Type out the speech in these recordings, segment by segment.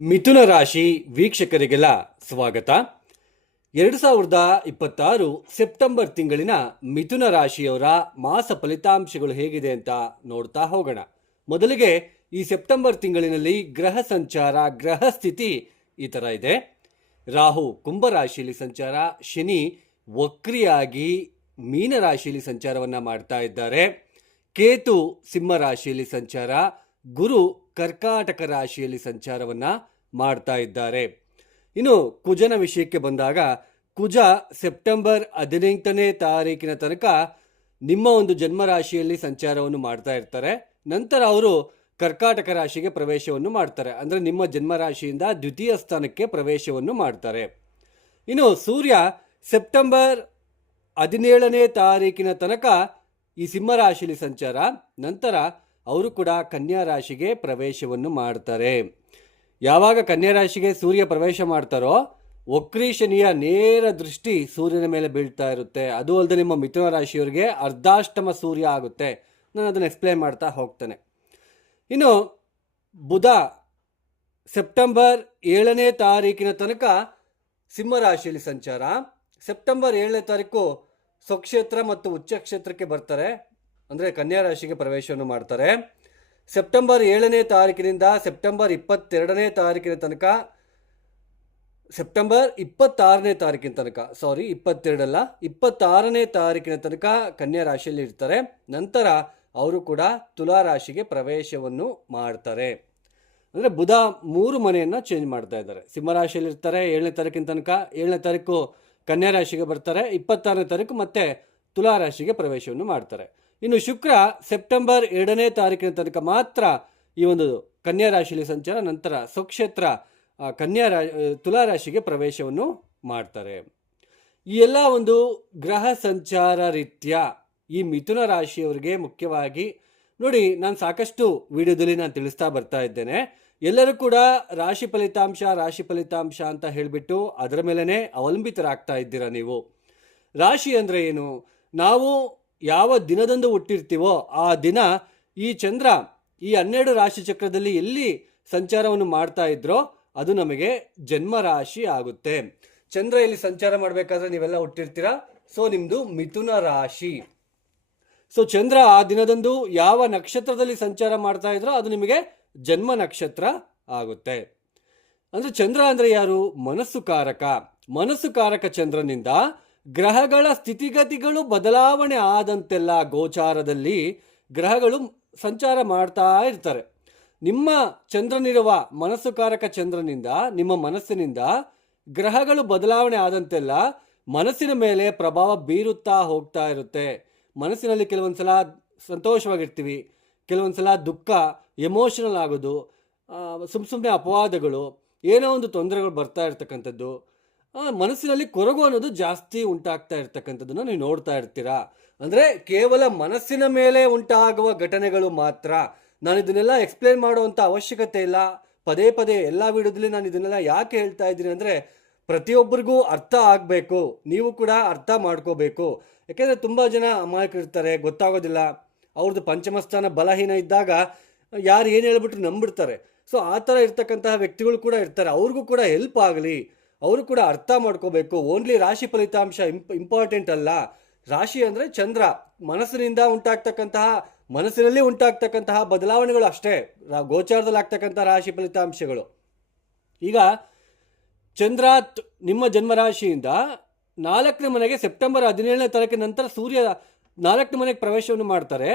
ಮಿಥುನ ರಾಶಿ ವೀಕ್ಷಕರಿಗೆಲ್ಲ ಸ್ವಾಗತ. 2026 ಸೆಪ್ಟೆಂಬರ್ ತಿಂಗಳಿನ ಮಿಥುನ ರಾಶಿಯವರ ಮಾಸ ಫಲಿತಾಂಶಗಳು ಹೇಗಿದೆ ಅಂತ ನೋಡ್ತಾ ಹೋಗೋಣ. ಮೊದಲಿಗೆ ಈ ಸೆಪ್ಟೆಂಬರ್ ತಿಂಗಳಿನಲ್ಲಿ ಗ್ರಹ ಸಂಚಾರ, ಗ್ರಹ ಸ್ಥಿತಿ ಈ ಥರ ಇದೆ. ರಾಹು ಕುಂಭ ರಾಶಿಯಲ್ಲಿ ಸಂಚಾರ, ಶನಿ ವಕ್ರಿಯಾಗಿ ಮೀನ ರಾಶಿಯಲ್ಲಿ ಸಂಚಾರವನ್ನು ಮಾಡ್ತಾ ಇದ್ದಾರೆ, ಕೇತು ಸಿಂಹ ರಾಶಿಯಲ್ಲಿ ಸಂಚಾರ, ಗುರು ಕರ್ಕಾಟಕ ರಾಶಿಯಲ್ಲಿ ಸಂಚಾರವನ್ನ ಮಾಡ್ತಾ ಇದ್ದಾರೆ. ಇನ್ನು ಕುಜನ ವಿಷಯಕ್ಕೆ ಬಂದಾಗ, ಕುಜ ಸೆಪ್ಟೆಂಬರ್ 18ನೇ ತಾರೀಕಿನ ತನಕ ನಿಮ್ಮ ಒಂದು ಜನ್ಮ ರಾಶಿಯಲ್ಲಿ ಸಂಚಾರವನ್ನು ಮಾಡ್ತಾ ಇರ್ತಾರೆ. ನಂತರ ಅವರು ಕರ್ಕಾಟಕ ರಾಶಿಗೆ ಪ್ರವೇಶವನ್ನು ಮಾಡ್ತಾರೆ. ಅಂದರೆ ನಿಮ್ಮ ಜನ್ಮ ರಾಶಿಯಿಂದ ದ್ವಿತೀಯ ಸ್ಥಾನಕ್ಕೆ ಪ್ರವೇಶವನ್ನು ಮಾಡ್ತಾರೆ. ಇನ್ನು ಸೂರ್ಯ ಸೆಪ್ಟೆಂಬರ್ 17ನೇ ತಾರೀಕಿನ ತನಕ ಈ ಸಿಂಹ ರಾಶಿಯಲ್ಲಿ ಸಂಚಾರ, ನಂತರ ಅವರು ಕೂಡ ಕನ್ಯಾ ರಾಶಿಗೆ ಪ್ರವೇಶವನ್ನು ಮಾಡ್ತಾರೆ. ಯಾವಾಗ ಕನ್ಯಾ ರಾಶಿಗೆ ಸೂರ್ಯ ಪ್ರವೇಶ ಮಾಡ್ತಾರೋ, ವಕ್ರಿ ಶನಿಯ ನೇರ ದೃಷ್ಟಿ ಸೂರ್ಯನ ಮೇಲೆ ಬೀಳ್ತಾ ಇರುತ್ತೆ. ಅದು ಅಲ್ಲದೆ ನಿಮ್ಮ ಮಿಥುನ ರಾಶಿಯವರಿಗೆ ಅರ್ಧಾಷ್ಟಮ ಸೂರ್ಯ ಆಗುತ್ತೆ. ನಾನು ಅದನ್ನು ಎಕ್ಸ್ಪ್ಲೇನ್ ಮಾಡ್ತಾ ಹೋಗ್ತೇನೆ. ಇನ್ನು ಬುಧ ಸೆಪ್ಟೆಂಬರ್ 7ನೇ ತಾರೀಕಿನ ತನಕ ಸಿಂಹ ರಾಶಿಯಲ್ಲಿ ಸಂಚಾರ, ಸೆಪ್ಟೆಂಬರ್ 7ನೇ ತಾರೀಕು ಸ್ವಕ್ಷೇತ್ರ ಮತ್ತು ಉಚ್ಚ ಕ್ಷೇತ್ರಕ್ಕೆ ಬರ್ತಾರೆ, ಅಂದರೆ ಕನ್ಯಾ ರಾಶಿಗೆ ಪ್ರವೇಶವನ್ನು ಮಾಡ್ತಾರೆ. ಸೆಪ್ಟೆಂಬರ್ 7ನೇ ತಾರೀಕಿನಿಂದ ಸೆಪ್ಟೆಂಬರ್ 22ನೇ ತಾರೀಕಿನ ತನಕ, ಸೆಪ್ಟೆಂಬರ್ 26ನೇ ತಾರೀಕಿನ ತನಕ, 22 ಅಲ್ಲ 26ನೇ ತಾರೀಕಿನ ತನಕ ಕನ್ಯಾ ರಾಶಿಯಲ್ಲಿ ಇರ್ತಾರೆ. ನಂತರ ಅವರು ಕೂಡ ತುಲಾ ರಾಶಿಗೆ ಪ್ರವೇಶವನ್ನು ಮಾಡ್ತಾರೆ. ಅಂದರೆ ಬುಧ 3 ಮನೆಯನ್ನು ಚೇಂಜ್ ಮಾಡ್ತಾ ಇದ್ದಾರೆ. ಸಿಂಹ ರಾಶಿಯಲ್ಲಿ ಇರ್ತಾರೆ 7ನೇ ತಾರೀಕಿನ ತನಕ, 7ನೇ ತಾರೀಕು ಕನ್ಯಾ ರಾಶಿಗೆ ಬರ್ತಾರೆ, 26ನೇ ತಾರೀಕು ಮತ್ತೆ ತುಲಾ ರಾಶಿಗೆ ಪ್ರವೇಶವನ್ನು ಮಾಡ್ತಾರೆ. ಇನ್ನು ಶುಕ್ರ ಸೆಪ್ಟೆಂಬರ್ 2ನೇ ತಾರೀಕಿನ ತನಕ ಮಾತ್ರ ಈ ಒಂದು ಕನ್ಯಾ ರಾಶಿಯಲ್ಲಿ ಸಂಚಾರ, ನಂತರ ಸ್ವಕ್ಷೇತ್ರ ತುಲಾ ರಾಶಿಗೆ ಪ್ರವೇಶವನ್ನು ಮಾಡ್ತಾರೆ. ಈ ಎಲ್ಲ ಒಂದು ಗ್ರಹ ಸಂಚಾರ ರೀತ್ಯ ಈ ಮಿಥುನ ರಾಶಿಯವರಿಗೆ ಮುಖ್ಯವಾಗಿ ನೋಡಿ, ನಾನು ಸಾಕಷ್ಟು ವಿಡಿಯೋದಲ್ಲಿ ನಾನು ತಿಳಿಸ್ತಾ ಬರ್ತಾ ಇದ್ದೇನೆ. ಎಲ್ಲರೂ ಕೂಡ ರಾಶಿ ಫಲಿತಾಂಶ ಅಂತ ಹೇಳಿಬಿಟ್ಟು ಅದರ ಮೇಲೇ ಅವಲಂಬಿತರಾಗ್ತಾ ಇದ್ದೀರಾ ನೀವು. ರಾಶಿ ಅಂದರೆ ಏನು? ನಾವು ಯಾವ ದಿನದಂದು ಹುಟ್ಟಿರ್ತೀವೋ ಆ ದಿನ ಈ ಚಂದ್ರ ಈ 12 ರಾಶಿ ಚಕ್ರದಲ್ಲಿ ಎಲ್ಲಿ ಸಂಚಾರವನ್ನು ಮಾಡ್ತಾ ಇದ್ರೋ ಅದು ನಮಗೆ ಜನ್ಮ ರಾಶಿ ಆಗುತ್ತೆ. ಚಂದ್ರ ಇಲ್ಲಿ ಸಂಚಾರ ಮಾಡಬೇಕಾದ್ರೆ ನೀವೆಲ್ಲ ಹುಟ್ಟಿರ್ತೀರಾ, ಸೊ ನಿಮ್ಮದು ಮಿಥುನ ರಾಶಿ. ಸೊ ಚಂದ್ರ ಆ ದಿನದಂದು ಯಾವ ನಕ್ಷತ್ರದಲ್ಲಿ ಸಂಚಾರ ಮಾಡ್ತಾ ಇದ್ರೋ ಅದು ನಿಮಗೆ ಜನ್ಮ ನಕ್ಷತ್ರ ಆಗುತ್ತೆ. ಅಂದರೆ ಚಂದ್ರ ಅಂದರೆ ಯಾರು? ಮನಸ್ಸು ಕಾರಕ ಚಂದ್ರನಿಂದ ಗ್ರಹಗಳ ಸ್ಥಿತಿಗತಿಗಳು ಬದಲಾವಣೆ ಆದಂತೆಲ್ಲ ಗೋಚಾರದಲ್ಲಿ ಗ್ರಹಗಳು ಸಂಚಾರ ಮಾಡ್ತಾ ಇರ್ತಾರೆ. ನಿಮ್ಮ ಚಂದ್ರನಿರುವ ಮನಸ್ಸುಕಾರಕ ಚಂದ್ರನಿಂದ, ನಿಮ್ಮ ಮನಸ್ಸಿನಿಂದ ಗ್ರಹಗಳು ಬದಲಾವಣೆ ಆದಂತೆಲ್ಲ ಮನಸ್ಸಿನ ಮೇಲೆ ಪ್ರಭಾವ ಬೀರುತ್ತಾ ಹೋಗ್ತಾ ಇರುತ್ತೆ. ಮನಸ್ಸಿನಲ್ಲಿ ಕೆಲವೊಂದ್ಸಲ ಸಂತೋಷವಾಗಿರ್ತೀವಿ, ಕೆಲವೊಂದ್ಸಲ ದುಃಖ, ಎಮೋಷನಲ್ ಆಗೋದು, ಸುಮ್ಮನೆ ಅಪವಾದಗಳು, ಏನೋ ಒಂದು ತೊಂದರೆಗಳು ಬರ್ತಾ ಇರ್ತಕ್ಕಂಥದ್ದು, ಮನಸ್ಸಿನಲ್ಲಿ ಕೊರಗು ಅನ್ನೋದು ಜಾಸ್ತಿ ಉಂಟಾಗ್ತಾ ಇರ್ತಕ್ಕಂಥದ್ದನ್ನು ನೀವು ನೋಡ್ತಾ ಇರ್ತೀರಾ. ಅಂದರೆ ಕೇವಲ ಮನಸ್ಸಿನ ಮೇಲೆ ಉಂಟಾಗುವ ಘಟನೆಗಳು ಮಾತ್ರ. ನಾನು ಇದನ್ನೆಲ್ಲ ಎಕ್ಸ್ಪ್ಲೇನ್ ಮಾಡುವಂಥ ಅವಶ್ಯಕತೆ ಇಲ್ಲ. ಪದೇ ಪದೇ ಎಲ್ಲ ವಿಡಿಯೋದಲ್ಲಿ ನಾನು ಇದನ್ನೆಲ್ಲ ಯಾಕೆ ಹೇಳ್ತಾ ಇದ್ದೀನಿ ಅಂದರೆ, ಪ್ರತಿಯೊಬ್ಬರಿಗೂ ಅರ್ಥ ಆಗಬೇಕು, ನೀವು ಕೂಡ ಅರ್ಥ ಮಾಡ್ಕೋಬೇಕು. ಯಾಕೆಂದರೆ ತುಂಬ ಜನ ಅಮಾಯಕರಿರ್ತಾರೆ, ಗೊತ್ತಾಗೋದಿಲ್ಲ. ಅವ್ರದ್ದು ಪಂಚಮಸ್ಥಾನ ಬಲಹೀನ ಇದ್ದಾಗ ಯಾರು ಏನು ಹೇಳ್ಬಿಟ್ರು ನಂಬಿಡ್ತಾರೆ. ಸೊ ಆ ಥರ ಇರ್ತಕ್ಕಂತಹ ವ್ಯಕ್ತಿಗಳು ಕೂಡ ಇರ್ತಾರೆ. ಅವ್ರಿಗೂ ಕೂಡ ಹೆಲ್ಪ್ ಆಗಲಿ, ಅವರು ಕೂಡ ಅರ್ಥ ಮಾಡ್ಕೋಬೇಕು. ಓನ್ಲಿ ರಾಶಿ ಫಲಿತಾಂಶ ಇಂಪಾರ್ಟೆಂಟ್ ಅಲ್ಲ. ರಾಶಿ ಅಂದರೆ ಚಂದ್ರ, ಮನಸ್ಸಿನಲ್ಲಿ ಉಂಟಾಗ್ತಕ್ಕಂತಹ ಬದಲಾವಣೆಗಳು ಅಷ್ಟೇ ಗೋಚಾರದಲ್ಲಿ ಆಗ್ತಕ್ಕಂಥ ರಾಶಿ ಫಲಿತಾಂಶಗಳು. ಈಗ ಚಂದ್ರ ನಿಮ್ಮ ಜನ್ಮರಾಶಿಯಿಂದ 4ನೇ ಮನೆಗೆ ಸೆಪ್ಟೆಂಬರ್ 17ನೇ ತಾರೀಕಿನ ನಂತರ ಸೂರ್ಯ 4ನೇ ಮನೆಗೆ ಪ್ರವೇಶವನ್ನು ಮಾಡ್ತಾರೆ.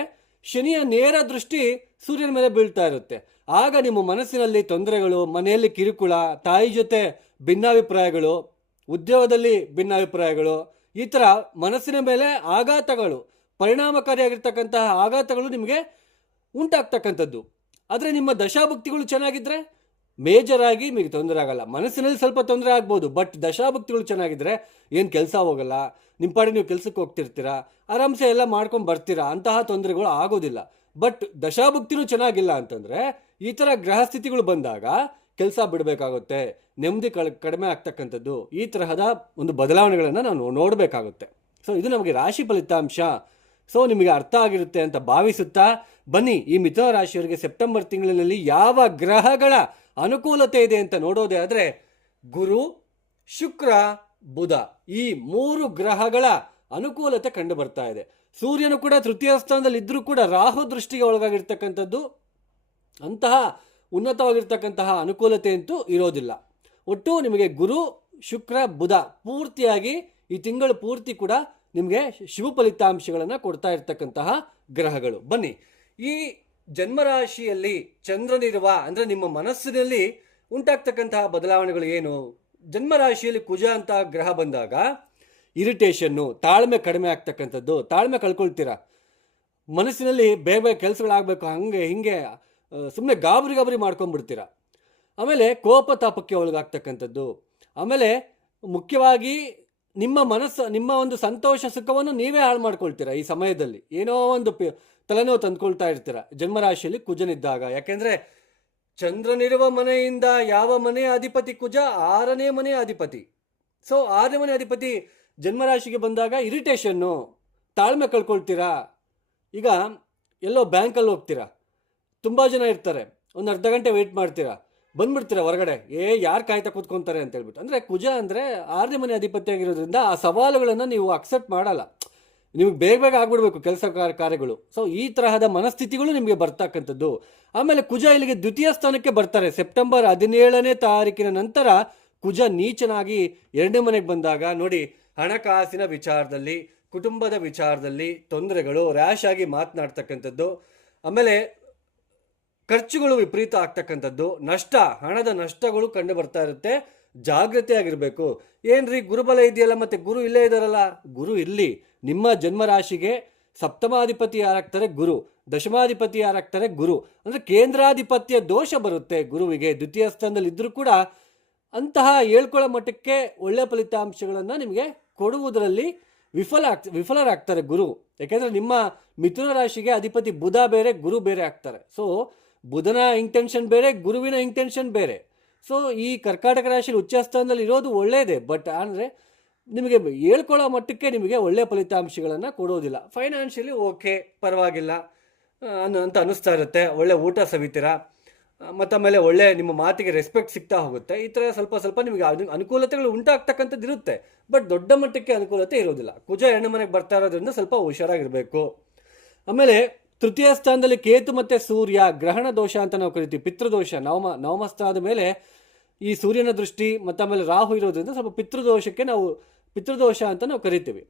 ಶನಿಯ ನೇರ ದೃಷ್ಟಿ ಸೂರ್ಯನ ಮೇಲೆ ಬೀಳ್ತಾ ಇರುತ್ತೆ. ಆಗ ನಿಮ್ಮ ಮನಸ್ಸಿನಲ್ಲಿ ತೊಂದರೆಗಳು, ಮನೆಯಲ್ಲಿ ಕಿರುಕುಳ, ತಾಯಿ ಜೊತೆ ಭಿನ್ನಾಭಿಪ್ರಾಯಗಳು, ಉದ್ಯೋಗದಲ್ಲಿ ಭಿನ್ನಾಭಿಪ್ರಾಯಗಳು, ಈ ಥರ ಮನಸ್ಸಿನ ಮೇಲೆ ಆಘಾತಗಳು, ಪರಿಣಾಮಕಾರಿಯಾಗಿರ್ತಕ್ಕಂತಹ ಆಘಾತಗಳು ನಿಮಗೆ ಉಂಟಾಗ್ತಕ್ಕಂಥದ್ದು. ಆದರೆ ನಿಮ್ಮ ದಶಾಭುಕ್ತಿಗಳು ಚೆನ್ನಾಗಿದ್ದರೆ ಮೇಜರ್ ಆಗಿ ನಿಮಗೆ ತೊಂದರೆ ಆಗಲ್ಲ. ಮನಸ್ಸಿನಲ್ಲಿ ಸ್ವಲ್ಪ ತೊಂದರೆ ಆಗ್ಬೋದು, ಬಟ್ ದಶಾಭುಕ್ತಿಗಳು ಚೆನ್ನಾಗಿದ್ದರೆ ಏನು ಕೆಲಸ ಹೋಗಲ್ಲ, ನಿಮ್ಮ ಪಾಡಿ ನೀವು ಕೆಲಸಕ್ಕೆ ಹೋಗ್ತಿರ್ತೀರಾ, ಆರಾಮ್ಸೆ ಎಲ್ಲ ಮಾಡ್ಕೊಂಡು ಬರ್ತೀರಾ, ಅಂತಹ ತೊಂದರೆಗಳು ಆಗೋದಿಲ್ಲ. ಬಟ್ ದಶಾಭುಕ್ತಿನೂ ಚೆನ್ನಾಗಿಲ್ಲ ಅಂತಂದರೆ ಈ ಥರ ಗ್ರಹ ಸ್ಥಿತಿಗಳು ಬಂದಾಗ ಕೆಲಸ ಬಿಡಬೇಕಾಗುತ್ತೆ, ನೆಮ್ಮದಿ ಕಡಿಮೆ ಆಗ್ತಕ್ಕಂಥದ್ದು, ಈ ತರಹದ ಒಂದು ಬದಲಾವಣೆಗಳನ್ನು ನಾವು ನೋಡಬೇಕಾಗುತ್ತೆ. ಸೊ ಇದು ನಮಗೆ ರಾಶಿ ಫಲಿತಾಂಶ. ಸೊ ನಿಮಗೆ ಅರ್ಥ ಆಗಿರುತ್ತೆ ಅಂತ ಭಾವಿಸುತ್ತಾ ಬನ್ನಿ, ಈ ಮಿಥುನ ರಾಶಿಯವರಿಗೆ ಸೆಪ್ಟೆಂಬರ್ ತಿಂಗಳಿನಲ್ಲಿ ಯಾವ ಗ್ರಹಗಳ ಅನುಕೂಲತೆ ಇದೆ ಅಂತ ನೋಡೋದೇ ಆದರೆ ಗುರು, ಶುಕ್ರ, ಬುಧ ಈ 3 ಗ್ರಹಗಳ ಅನುಕೂಲತೆ ಕಂಡು ಬರ್ತಾ ಇದೆ. ಸೂರ್ಯನು ಕೂಡ ತೃತೀಯ ಸ್ಥಾನದಲ್ಲಿ ಇದ್ರೂ ಕೂಡ ರಾಹು ದೃಷ್ಟಿಗೆ ಒಳಗಾಗಿರ್ತಕ್ಕಂಥದ್ದು ಅಂತಹ ಉನ್ನತವಾಗಿರ್ತಕ್ಕಂತಹ ಅನುಕೂಲತೆ ಅಂತೂ ಇರೋದಿಲ್ಲ. ಒಟ್ಟು ನಿಮಗೆ ಗುರು, ಶುಕ್ರ, ಬುಧ ಪೂರ್ತಿಯಾಗಿ ಈ ತಿಂಗಳು ಪೂರ್ತಿ ಕೂಡ ನಿಮಗೆ ಶುಭ ಫಲಿತಾಂಶಗಳನ್ನು ಕೊಡ್ತಾ ಇರ್ತಕ್ಕಂತಹ ಗ್ರಹಗಳು. ಬನ್ನಿ, ಈ ಜನ್ಮರಾಶಿಯಲ್ಲಿ ಚಂದ್ರನಿರುವ ಅಂದರೆ ನಿಮ್ಮ ಮನಸ್ಸಿನಲ್ಲಿ ಉಂಟಾಗ್ತಕ್ಕಂತಹ ಬದಲಾವಣೆಗಳು ಏನು? ಜನ್ಮರಾಶಿಯಲ್ಲಿ ಕುಜ ಅಂತ ಗ್ರಹ ಬಂದಾಗ ಇರಿಟೇಷನ್ನು, ತಾಳ್ಮೆ ಕಡಿಮೆ ಆಗ್ತಕ್ಕಂಥದ್ದು, ತಾಳ್ಮೆ ಕಳ್ಕೊಳ್ತೀರಾ. ಮನಸ್ಸಿನಲ್ಲಿ ಬೇಗ ಬೇಗ ಕೆಲಸಗಳಾಗಬೇಕು, ಹಂಗೆ ಹಿಂಗೆ ಸುಮ್ಮನೆ ಗಾಬರಿ ಮಾಡ್ಕೊಂಡ್ಬಿಡ್ತೀರಾ. ಆಮೇಲೆ ಕೋಪ ತಾಪಕ್ಕೆ ಒಳಗಾಗ್ತಕ್ಕಂಥದ್ದು. ಆಮೇಲೆ ಮುಖ್ಯವಾಗಿ ನಿಮ್ಮ ಒಂದು ಸಂತೋಷ ಸುಖವನ್ನು ನೀವೇ ಹಾಳು ಮಾಡ್ಕೊಳ್ತೀರಾ. ಈ ಸಮಯದಲ್ಲಿ ಏನೋ ಒಂದು ತಲೆನೋವು ತಂದ್ಕೊಳ್ತಾ ಇರ್ತೀರ ಜನ್ಮರಾಶಿಯಲ್ಲಿ ಕುಜನಿದ್ದಾಗ. ಯಾಕೆಂದರೆ ಚಂದ್ರನಿರುವ ಮನೆಯಿಂದ ಯಾವ ಮನೆಯ ಅಧಿಪತಿ ಕುಜ? 6ನೇ ಮನೆಯ ಅಧಿಪತಿ. ಸೊ 6ನೇ ಮನೆ ಅಧಿಪತಿ ಜನ್ಮರಾಶಿಗೆ ಬಂದಾಗ ಇರಿಟೇಷನ್ನು, ತಾಳ್ಮೆ ಕಳ್ಕೊಳ್ತೀರಾ. ಈಗ ಎಲ್ಲೋ ಬ್ಯಾಂಕಲ್ಲಿ ಹೋಗ್ತೀರಾ, ತುಂಬ ಜನ ಇರ್ತಾರೆ, ಒಂದು ಅರ್ಧ ಗಂಟೆ ವೆಯ್ಟ್ ಮಾಡ್ತೀರಾ, ಬಂದ್ಬಿಡ್ತೀರಾ ಹೊರಗಡೆ, ಯಾರು ಕಾಯ್ತಾ ಕೂತ್ಕೊತಾರೆ ಅಂತ ಹೇಳ್ಬಿಟ್ಟು. ಅಂದರೆ ಕುಜ ಅಂದರೆ 6ನೇ ಮನೆ ಅಧಿಪತಿ ಆಗಿರೋದ್ರಿಂದ ಆ ಸವಾಲುಗಳನ್ನು ನೀವು ಅಕ್ಸೆಪ್ಟ್ ಮಾಡಲ್ಲ. ನಿಮಗೆ ಬೇಗ ಆಗ್ಬಿಡ್ಬೇಕು ಕೆಲಸ ಕಾರ್ಯಗಳು. ಸೊ ಈ ತರಹದ ಮನಸ್ಥಿತಿಗಳು ನಿಮಗೆ ಬರ್ತಕ್ಕಂಥದ್ದು. ಆಮೇಲೆ ಕುಜ ಇಲ್ಲಿಗೆ ದ್ವಿತೀಯ ಸ್ಥಾನಕ್ಕೆ ಬರ್ತಾರೆ. ಸೆಪ್ಟೆಂಬರ್ 17ನೇ ತಾರೀಕಿನ ನಂತರ ಕುಜ ನೀಚನಾಗಿ 2ನೇ ಮನೆಗೆ ಬಂದಾಗ ನೋಡಿ, ಹಣಕಾಸಿನ ವಿಚಾರದಲ್ಲಿ, ಕುಟುಂಬದ ವಿಚಾರದಲ್ಲಿ ತೊಂದರೆಗಳು, ರ್ಯಾಶ್ ಆಗಿ ಮಾತನಾಡ್ತಕ್ಕಂಥದ್ದು, ಆಮೇಲೆ ಖರ್ಚುಗಳು ವಿಪರೀತ ಆಗ್ತಕ್ಕಂಥದ್ದು, ಹಣದ ನಷ್ಟಗಳು ಕಂಡು ಬರ್ತಾ ಇರುತ್ತೆ. ಜಾಗ್ರತೆ ಆಗಿರಬೇಕು. ಏನ್ರಿ ಗುರುಬಲ ಇದೆಯಲ್ಲ, ಮತ್ತೆ ಗುರು ಇಲ್ಲೇ ಇದ್ದಾರಲ್ಲ? ಗುರು ಇಲ್ಲಿ ನಿಮ್ಮ ಜನ್ಮರಾಶಿಗೆ ಸಪ್ತಮಾಧಿಪತಿ ಯಾರಾಗ್ತಾರೆ? ಗುರು. ದಶಮಾಧಿಪತಿ ಯಾರಾಗ್ತಾರೆ? ಗುರು. ಅಂದರೆ ಕೇಂದ್ರಾಧಿಪತ್ಯ ದೋಷ ಬರುತ್ತೆ ಗುರುವಿಗೆ. ದ್ವಿತೀಯ ಸ್ಥಾನದಲ್ಲಿ ಇದ್ರೂ ಕೂಡ ಅಂತಹ ಹೇಳ್ಕೊಳ್ಳೋ ಮಟ್ಟಕ್ಕೆ ಒಳ್ಳೆ ಫಲಿತಾಂಶಗಳನ್ನು ನಿಮಗೆ ಕೊಡುವುದರಲ್ಲಿ ವಿಫಲರಾಗ್ತಾರೆ ಗುರು. ಯಾಕೆಂದರೆ ನಿಮ್ಮ ಮಿಥುನ ರಾಶಿಗೆ ಅಧಿಪತಿ ಬುಧ ಬೇರೆ, ಗುರು ಬೇರೆ ಆಗ್ತಾರೆ. ಸೊ ಬುಧನ ಇಂಟೆನ್ಷನ್ ಬೇರೆ, ಗುರುವಿನ ಇಂಟೆನ್ಷನ್ ಬೇರೆ. ಸೊ ಈ ಕರ್ಕಾಟಕ ರಾಶಿಯಲ್ಲಿ ಉಚ್ಚ ಸ್ಥಾನದಲ್ಲಿ ಇರೋದು ಒಳ್ಳೆಯದೇ, ಬಟ್ ಅಂದರೆ ನಿಮಗೆ ಹೇಳ್ಕೊಳ್ಳೋ ಮಟ್ಟಕ್ಕೆ ನಿಮಗೆ ಒಳ್ಳೆಯ ಫಲಿತಾಂಶಗಳನ್ನು ಕೊಡೋದಿಲ್ಲ. ಫೈನಾನ್ಷಿಯಲಿ ಓಕೆ, ಪರವಾಗಿಲ್ಲ ಅಂತ ಅನ್ನಿಸ್ತಾ ಇರುತ್ತೆ. ಒಳ್ಳೆ ಊಟ ಸವಿತೀರಾ, ಮತ್ತು ಆಮೇಲೆ ಒಳ್ಳೆ ನಿಮ್ಮ ಮಾತಿಗೆ ರೆಸ್ಪೆಕ್ಟ್ ಸಿಗ್ತಾ ಹೋಗುತ್ತೆ. ಈ ಥರ ಸ್ವಲ್ಪ ನಿಮಗೆ ಅನುಕೂಲತೆಗಳು ಉಂಟಾಗ್ತಕ್ಕಂಥದ್ದು ಇರುತ್ತೆ, ಬಟ್ ದೊಡ್ಡ ಮಟ್ಟಕ್ಕೆ ಅನುಕೂಲತೆ ಇರೋದಿಲ್ಲ. ಕುಜ 2ನೇ ಮನೆಗೆ ಬರ್ತಾ ಇರೋದ್ರಿಂದ ಸ್ವಲ್ಪ ಹುಷಾರಾಗಿರಬೇಕು. ಆಮೇಲೆ ತೃತೀಯ ಸ್ಥಾನದಲ್ಲಿ ಕೇತು ಮತ್ತು ಸೂರ್ಯ, ಗ್ರಹಣ ದೋಷ ಅಂತ ನಾವು ಕರಿತೀವಿ, ಪಿತೃದೋಷ. ನವಮ ಸ್ಥಾನದ ಮೇಲೆ ಈ ಸೂರ್ಯನ ದೃಷ್ಟಿ ಮತ್ತು ಆಮೇಲೆ ರಾಹು ಇರೋದ್ರಿಂದ ಸ್ವಲ್ಪ ಪಿತೃದೋಷ ಅಂತ ನಾವು ಕರಿತೀವಿ.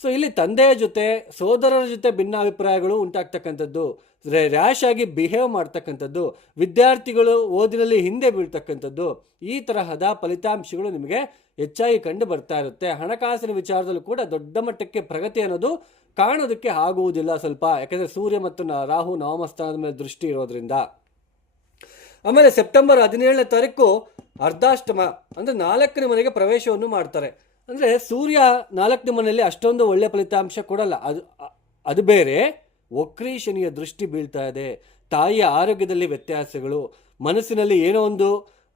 ಸೊ ಇಲ್ಲಿ ತಂದೆಯ ಜೊತೆ, ಸೋದರರ ಜೊತೆ ಭಿನ್ನಾಭಿಪ್ರಾಯಗಳು ಉಂಟಾಗ್ತಕ್ಕಂಥದ್ದು, ರ್ಯಾಶ್ ಆಗಿ ಬಿಹೇವ್ ಮಾಡ್ತಕ್ಕಂಥದ್ದು, ವಿದ್ಯಾರ್ಥಿಗಳು ಓದಿನಲ್ಲಿ ಹಿಂದೆ ಬೀಳ್ತಕ್ಕಂಥದ್ದು, ಈ ತರಹದ ಫಲಿತಾಂಶಗಳು ನಿಮಗೆ ಹೆಚ್ಚಾಗಿ ಕಂಡು ಬರ್ತಾ ಇರುತ್ತೆ. ಹಣಕಾಸಿನ ವಿಚಾರದಲ್ಲೂ ಕೂಡ ದೊಡ್ಡ ಮಟ್ಟಕ್ಕೆ ಪ್ರಗತಿ ಅನ್ನೋದು ಕಾಣೋದಕ್ಕೆ ಆಗುವುದಿಲ್ಲ ಸ್ವಲ್ಪ, ಯಾಕೆಂದರೆ ಸೂರ್ಯ ಮತ್ತು ರಾಹು ನವಮ ಸ್ಥಾನದ ಮೇಲೆ ದೃಷ್ಟಿ ಇರೋದ್ರಿಂದ. ಆಮೇಲೆ ಸೆಪ್ಟೆಂಬರ್ 17ನೇ ತಾರೀಕು ಅರ್ಧಾಷ್ಟಮ ಅಂದರೆ 4ನೇ ಮನೆಗೆ ಪ್ರವೇಶವನ್ನು ಮಾಡ್ತಾರೆ. ಅಂದರೆ ಸೂರ್ಯ 4ನೇ ಮನೆಯಲ್ಲಿ ಅಷ್ಟೊಂದು ಒಳ್ಳೆಯ ಫಲಿತಾಂಶ ಕೊಡಲ್ಲ. ಅದು ಬೇರೆ, ವಕ್ರೀ ಶನಿಯ ದೃಷ್ಟಿ ಬೀಳ್ತಾ ಇದೆ. ತಾಯಿಯ ಆರೋಗ್ಯದಲ್ಲಿ ವ್ಯತ್ಯಾಸಗಳು, ಮನಸ್ಸಿನಲ್ಲಿ ಏನೋ ಒಂದು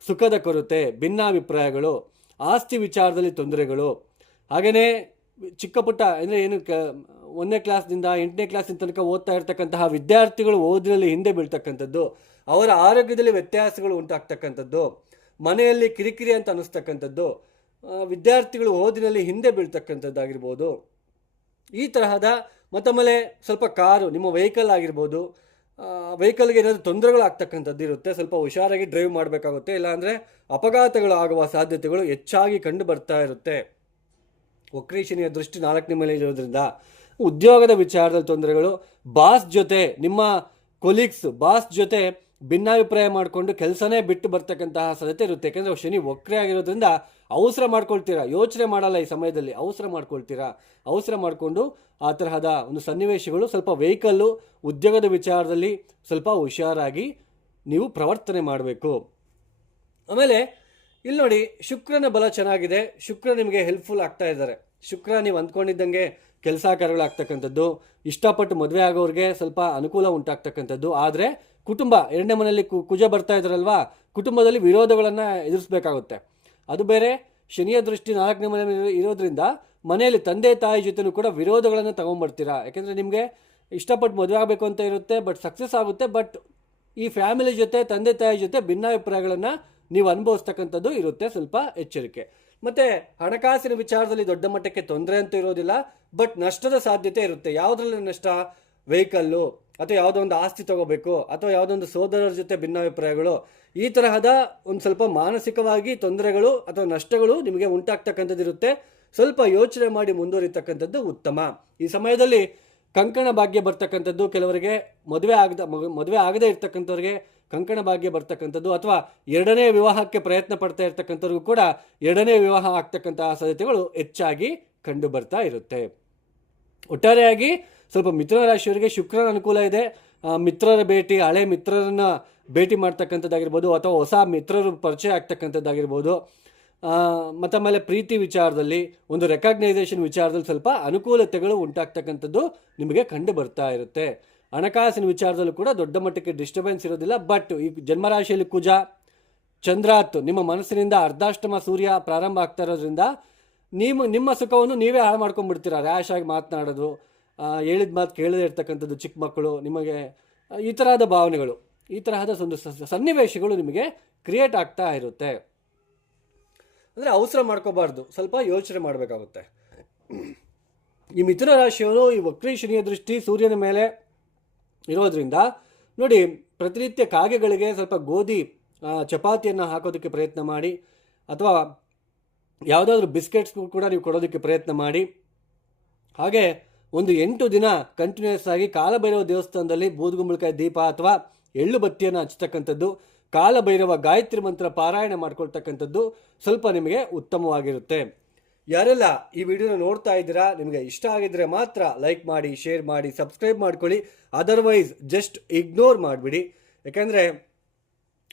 ಸುಖದ ಕೊರತೆ, ಭಿನ್ನಾಭಿಪ್ರಾಯಗಳು, ಆಸ್ತಿ ವಿಚಾರದಲ್ಲಿ ತೊಂದರೆಗಳು, ಹಾಗೆಯೇ ಚಿಕ್ಕ ಪುಟ್ಟ ಅಂದರೆ ಏನು 1ನೇ ಕ್ಲಾಸ್ನಿಂದ 8ನೇ ಕ್ಲಾಸಿನ ತನಕ ಓದ್ತಾ ಇರ್ತಕ್ಕಂತಹ ವಿದ್ಯಾರ್ಥಿಗಳು ಓದಿನಲ್ಲಿ ಹಿಂದೆ ಬೀಳ್ತಕ್ಕಂಥದ್ದು, ಅವರ ಆರೋಗ್ಯದಲ್ಲಿ ವ್ಯತ್ಯಾಸಗಳು ಉಂಟಾಗ್ತಕ್ಕಂಥದ್ದು, ಮನೆಯಲ್ಲಿ ಕಿರಿಕಿರಿ ಅಂತ ಅನ್ನಿಸ್ತಕ್ಕಂಥದ್ದು, ವಿದ್ಯಾರ್ಥಿಗಳು ಓದಿನಲ್ಲಿ ಹಿಂದೆ ಬೀಳ್ತಕ್ಕಂಥದ್ದಾಗಿರ್ಬೋದು. ಈ ತರಹದ ಮತ್ತೊಮ್ಮೆ ಸ್ವಲ್ಪ ಕಾರು, ನಿಮ್ಮ ವೆಹಿಕಲ್ ಆಗಿರ್ಬೋದು, ವೆಹಿಕಲ್ಗೆ ಏನಾದರೂ ತೊಂದರೆಗಳು ಆಗ್ತಕ್ಕಂಥದ್ದು ಇರುತ್ತೆ. ಸ್ವಲ್ಪ ಹುಷಾರಾಗಿ ಡ್ರೈವ್ ಮಾಡಬೇಕಾಗುತ್ತೆ, ಇಲ್ಲಾಂದರೆ ಅಪಘಾತಗಳು ಆಗುವ ಸಾಧ್ಯತೆಗಳು ಹೆಚ್ಚಾಗಿ ಕಂಡು ಬರ್ತಾ ಇರುತ್ತೆ. ವಕ್ರೀ ಶನಿಯ ದೃಷ್ಟಿ 4ನೇ ಮನೆ ಇರೋದ್ರಿಂದ ಉದ್ಯೋಗದ ವಿಚಾರದಲ್ಲಿ ತೊಂದರೆಗಳು, ಬಾಸ್ ಜೊತೆ, ನಿಮ್ಮ ಕೊಲೀಗ್ಸ್ ಬಾಸ್ ಜೊತೆ ಭಿನ್ನಾಭಿಪ್ರಾಯ ಮಾಡಿಕೊಂಡು ಕೆಲಸನೇ ಬಿಟ್ಟು ಬರ್ತಕ್ಕಂತಹ ಸಾಧ್ಯತೆ ಇರುತ್ತೆ. ಯಾಕೆಂದರೆ ಶನಿ ವಕ್ರಿ ಆಗಿರೋದ್ರಿಂದ ಅವಸರ ಮಾಡ್ಕೊಳ್ತೀರಾ, ಯೋಚನೆ ಮಾಡಲ್ಲ ಈ ಸಮಯದಲ್ಲಿ, ಅವಸರ ಮಾಡಿಕೊಂಡು ಆ ತರಹದ ಒಂದು ಸನ್ನಿವೇಶಗಳು. ಸ್ವಲ್ಪ ವೆಹಿಕಲ್ಲು, ಉದ್ಯೋಗದ ವಿಚಾರದಲ್ಲಿ ಸ್ವಲ್ಪ ಹುಷಾರಾಗಿ ನೀವು ಪ್ರವರ್ತನೆ ಮಾಡಬೇಕು. ಆಮೇಲೆ ಇಲ್ಲಿ ನೋಡಿ, ಶುಕ್ರನ ಬಲ ಚೆನ್ನಾಗಿದೆ, ಶುಕ್ರ ನಿಮಗೆ ಹೆಲ್ಪ್ಫುಲ್ ಆಗ್ತಾ ಇದ್ದಾರೆ. ಶುಕ್ರ ನೀವು ಅಂದ್ಕೊಂಡಿದ್ದಂಗೆ ಕೆಲಸ ಕಾರ್ಯಗಳಾಗ್ತಕ್ಕಂಥದ್ದು, ಇಷ್ಟಪಟ್ಟು ಮದುವೆ ಆಗೋರಿಗೆ ಸ್ವಲ್ಪ ಅನುಕೂಲ ಉಂಟಾಗ್ತಕ್ಕಂಥದ್ದು. ಆದರೆ ಕುಟುಂಬ 2ನೇ ಮನೆಯಲ್ಲಿ ಕುಜ ಬರ್ತಾ ಇದ್ದಾರಲ್ವಾ, ಕುಟುಂಬದಲ್ಲಿ ವಿರೋಧಗಳನ್ನು ಎದುರಿಸಬೇಕಾಗುತ್ತೆ. ಅದು ಬೇರೆ, ಶನಿಯ ದೃಷ್ಟಿ 4ನೇ ಮನೆ ಇರೋದ್ರಿಂದ ಮನೆಯಲ್ಲಿ ತಂದೆ ತಾಯಿ ಜೊತೆನೂ ಕೂಡ ವಿರೋಧಗಳನ್ನು ತಗೊಂಡ್ಬರ್ತೀರಾ. ಯಾಕೆಂದರೆ ನಿಮಗೆ ಇಷ್ಟಪಟ್ಟು ಮದುವೆ ಆಗಬೇಕು ಅಂತ ಇರುತ್ತೆ, ಬಟ್ ಸಕ್ಸಸ್ ಆಗುತ್ತೆ, ಬಟ್ ಈ ಫ್ಯಾಮಿಲಿ ಜೊತೆ, ತಂದೆ ತಾಯಿ ಜೊತೆ ಭಿನ್ನಾಭಿಪ್ರಾಯಗಳನ್ನು ನೀವು ಅನುಭವಿಸ್ತಕ್ಕಂಥದ್ದು ಇರುತ್ತೆ. ಸ್ವಲ್ಪ ಎಚ್ಚರಿಕೆ. ಮತ್ತು ಹಣಕಾಸಿನ ವಿಚಾರದಲ್ಲಿ ದೊಡ್ಡ ಮಟ್ಟಕ್ಕೆ ತೊಂದರೆ ಅಂತೂ ಇರೋದಿಲ್ಲ, ಬಟ್ ನಷ್ಟದ ಸಾಧ್ಯತೆ ಇರುತ್ತೆ. ಯಾವುದ್ರಲ್ಲಿ ನಷ್ಟ? ವೆಹಿಕಲ್ಲು, ಅಥವಾ ಯಾವುದೋ ಒಂದು ಆಸ್ತಿ ತಗೋಬೇಕು, ಅಥವಾ ಯಾವುದೊಂದು ಸೋದರರ ಜೊತೆ ಭಿನ್ನಾಭಿಪ್ರಾಯಗಳು, ಈ ತರಹದ ಒಂದು ಸ್ವಲ್ಪ ಮಾನಸಿಕವಾಗಿ ತೊಂದರೆಗಳು ಅಥವಾ ನಷ್ಟಗಳು ನಿಮಗೆ ಉಂಟಾಗ್ತಕ್ಕಂಥದ್ದು ಇರುತ್ತೆ. ಸ್ವಲ್ಪ ಯೋಚನೆ ಮಾಡಿ ಮುಂದುವರಿತಕ್ಕಂಥದ್ದು ಉತ್ತಮ. ಈ ಸಮಯದಲ್ಲಿ ಕಂಕಣ ಭಾಗ್ಯ ಬರ್ತಕ್ಕಂಥದ್ದು, ಕೆಲವರಿಗೆ ಮದುವೆ ಆಗದೇ ಇರ್ತಕ್ಕಂಥವ್ರಿಗೆ ಕಂಕಣ ಭಾಗ್ಯ ಬರ್ತಕ್ಕಂಥದ್ದು, ಅಥವಾ ಎರಡನೇ ವಿವಾಹಕ್ಕೆ ಪ್ರಯತ್ನ ಪಡ್ತಾ ಇರ್ತಕ್ಕಂಥವ್ರಿಗೂ ಕೂಡ ಎರಡನೇ ವಿವಾಹ ಆಗ್ತಕ್ಕಂತಹ ಸಾಧ್ಯತೆಗಳು ಹೆಚ್ಚಾಗಿ ಕಂಡು ಬರ್ತಾ ಇರುತ್ತೆ. ಒಟ್ಟಾರೆಯಾಗಿ ಸ್ವಲ್ಪ ಮಿಥುನ ರಾಶಿಯವರಿಗೆ ಶುಕ್ರನ ಅನುಕೂಲ ಇದೆ. ಮಿತ್ರರ ಭೇಟಿ, ಹಳೆ ಮಿತ್ರರನ್ನ ಭೇಟಿ ಮಾಡ್ತಕ್ಕಂಥದ್ದಾಗಿರ್ಬೋದು, ಅಥವಾ ಹೊಸ ಮಿತ್ರರು ಪರಿಚಯ ಆಗ್ತಕ್ಕಂಥದ್ದಾಗಿರ್ಬೋದು, ಮತ್ತು ಆಮೇಲೆ ಪ್ರೀತಿ ವಿಚಾರದಲ್ಲಿ, ಒಂದು ರೆಕಗ್ನೈಸೇಷನ್ ವಿಚಾರದಲ್ಲಿ ಸ್ವಲ್ಪ ಅನುಕೂಲತೆಗಳು ಉಂಟಾಗ್ತಕ್ಕಂಥದ್ದು ನಿಮಗೆ ಕಂಡು ಬರ್ತಾ ಇರುತ್ತೆ. ಹಣಕಾಸಿನ ವಿಚಾರದಲ್ಲೂ ಕೂಡ ದೊಡ್ಡ ಮಟ್ಟಕ್ಕೆ ಡಿಸ್ಟರ್ಬೆನ್ಸ್ ಇರೋದಿಲ್ಲ. ಬಟ್ ಈ ಜನ್ಮರಾಶಿಯಲ್ಲಿ ಕುಜ, ಚಂದ್ರಾತ್, ನಿಮ್ಮ ಮನಸ್ಸಿನಿಂದ ಅರ್ಧಾಷ್ಟಮ ಸೂರ್ಯ ಪ್ರಾರಂಭ ಆಗ್ತಾ ಇರೋದ್ರಿಂದ ನಿಮ್ಮ ಸುಖವನ್ನು ನೀವೇ ಹಾಳು ಮಾಡ್ಕೊಂಡ್ಬಿಡ್ತೀರ. ರ್ಯಾಶ್ ಆಗಿ ಮಾತನಾಡೋದು, ಹೇಳಿದ ಮಾತು ಕೇಳದೇ ಇರ್ತಕ್ಕಂಥದ್ದು, ಚಿಕ್ಕ ಮಕ್ಕಳು ನಿಮಗೆ ಈ ತರಹದ ಭಾವನೆಗಳು, ಈ ತರಹದ ಒಂದು ಸನ್ನಿವೇಶಗಳು ನಿಮಗೆ ಕ್ರಿಯೇಟ್ ಆಗ್ತಾ ಇರುತ್ತೆ. ಅಂದರೆ ಅವಸರ ಮಾಡ್ಕೋಬಾರ್ದು, ಸ್ವಲ್ಪ ಯೋಚನೆ ಮಾಡಬೇಕಾಗುತ್ತೆ. ಈ ಮಿಥುನ ರಾಶಿಯವರು ಈ ವಕ್ರೀ ಶನಿಯ ದೃಷ್ಟಿ ಸೂರ್ಯನ ಮೇಲೆ ಇರೋದ್ರಿಂದ ನೋಡಿ, ಪ್ರತಿನಿತ್ಯ ಕಾಗೆಗಳಿಗೆ ಸ್ವಲ್ಪ ಗೋಧಿ ಚಪಾತಿಯನ್ನು ಹಾಕೋದಕ್ಕೆ ಪ್ರಯತ್ನ ಮಾಡಿ, ಅಥವಾ ಯಾವುದಾದ್ರೂ ಬಿಸ್ಕೆಟ್ಸ್ ಕೂಡ ನೀವು ಕೊಡೋದಕ್ಕೆ ಪ್ರಯತ್ನ ಮಾಡಿ. ಹಾಗೆ ಒಂದು 8 ದಿನ ಕಂಟಿನ್ಯೂಸ್ ಆಗಿ ಕಾಲಭೈರವ ದೇವಸ್ಥಾನದಲ್ಲಿ ಬೂದುಗುಂಬಳಕಾಯಿ ದೀಪ ಅಥವಾ ಎಳ್ಳು ಬತ್ತಿಯನ್ನು ಹಚ್ಚತಕ್ಕಂಥದ್ದು, ಕಾಲಭೈರವ ಗಾಯತ್ರಿ ಮಂತ್ರ ಪಾರಾಯಣ ಮಾಡ್ಕೊಳ್ತಕ್ಕಂಥದ್ದು ಸ್ವಲ್ಪ ನಿಮಗೆ ಉತ್ತಮವಾಗಿರುತ್ತೆ. ಯಾರೆಲ್ಲ ಈ ವಿಡಿಯೋನ ನೋಡ್ತಾ ಇದ್ದೀರಾ, ನಿಮಗೆ ಇಷ್ಟ ಆಗಿದ್ರೆ ಮಾತ್ರ ಲೈಕ್ ಮಾಡಿ, ಶೇರ್ ಮಾಡಿ, ಸಬ್ಸ್ಕ್ರೈಬ್ ಮಾಡ್ಕೊಳ್ಳಿ. ಅದರ್ವೈಸ್ ಜಸ್ಟ್ ಇಗ್ನೋರ್ ಮಾಡಿಬಿಡಿ. ಯಾಕೆಂದರೆ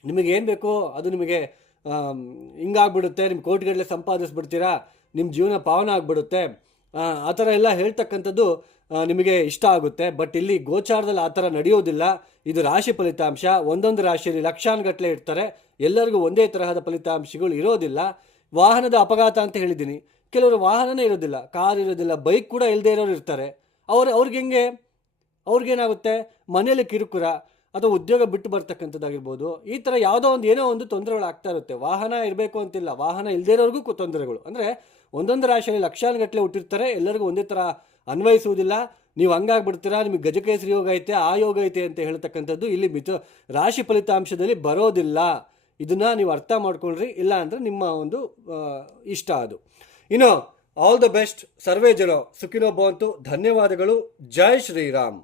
ನಿಮಗೇನು ಬೇಕೋ ಅದು ನಿಮಗೆ ಹಿಂಗಾಗ್ಬಿಡುತ್ತೆ, ನಿಮ್ಮ ಕೋಟಿಗಟ್ಟಲೆ ಸಂಪಾದಿಸ್ಬಿಡ್ತೀರಾ, ನಿಮ್ಮ ಜೀವನ ಪಾವನ ಆಗಿಬಿಡುತ್ತೆ, ಆ ಥರ ಎಲ್ಲ ಹೇಳ್ತಕ್ಕಂಥದ್ದು ನಿಮಗೆ ಇಷ್ಟ ಆಗುತ್ತೆ. ಬಟ್ ಇಲ್ಲಿ ಗೋಚಾರದಲ್ಲಿ ಆ ಥರ ನಡೆಯೋದಿಲ್ಲ. ಇದು ರಾಶಿ ಫಲಿತಾಂಶ. ಒಂದೊಂದು ರಾಶಿಯಲ್ಲಿ ಲಕ್ಷಾನುಗಟ್ಟಲೆ ಇರ್ತಾರೆ, ಎಲ್ಲರಿಗೂ ಒಂದೇ ತರಹದ ಫಲಿತಾಂಶಗಳು ಇರೋದಿಲ್ಲ. ವಾಹನದ ಅಪಘಾತ ಅಂತ ಹೇಳಿದ್ದೀನಿ, ಕೆಲವರು ವಾಹನನೇ ಇರೋದಿಲ್ಲ, ಕಾರ್ ಇರೋದಿಲ್ಲ, ಬೈಕ್ ಕೂಡ ಇಲ್ಲದೆ ಇರೋರು ಇರ್ತಾರೆ. ಅವ್ರಿಗೇನಾಗುತ್ತೆ, ಮನೇಲಿ ಕಿರುಕುರ ಅಥವಾ ಉದ್ಯೋಗ ಬಿಟ್ಟು ಬರ್ತಕ್ಕಂಥದ್ದಾಗಿರ್ಬೋದು, ಈ ಥರ ಯಾವುದೋ ಏನೋ ಒಂದು ತೊಂದರೆಗಳು ಆಗ್ತಾ ಇರುತ್ತೆ. ವಾಹನ ಇರಬೇಕು ಅಂತಿಲ್ಲ, ವಾಹನ ಇಲ್ಲದೇ ಇರೋರಿಗೂ ತೊಂದರೆಗಳು. ಅಂದರೆ ಒಂದೊಂದು ರಾಶಿಯಲ್ಲಿ ಲಕ್ಷಾನುಗಟ್ಟಲೆ ಹುಟ್ಟಿರ್ತಾರೆ, ಎಲ್ಲರಿಗೂ ಒಂದೇ ಥರ ಅನ್ವಯಿಸುವುದಿಲ್ಲ. ನೀವು ಹಂಗಾಗ್ಬಿಡ್ತೀರಾ, ನಿಮಗೆ ಗಜಕೇಸರಿ ಯೋಗ ಐತೆ, ಆ ಯೋಗ ಐತೆ ಅಂತ ಹೇಳ್ತಕ್ಕಂಥದ್ದು ಇಲ್ಲಿ ರಾಶಿ ಫಲಿತಾಂಶದಲ್ಲಿ ಬರೋದಿಲ್ಲ. ಇದನ್ನು ನೀವು ಅರ್ಥ ಮಾಡ್ಕೊಳ್ರಿ, ಇಲ್ಲ ಅಂದರೆ ನಿಮ್ಮ ಒಂದು ಇಷ್ಟ ಅದು. ಇನ್ನು ಆಲ್ ದ ಬೆಸ್ಟ್. ಸರ್ವೇ ಜನ ಸುಖಿನೋ ಭವಂತು. ಧನ್ಯವಾದಗಳು. ಜೈ ಶ್ರೀರಾಮ್.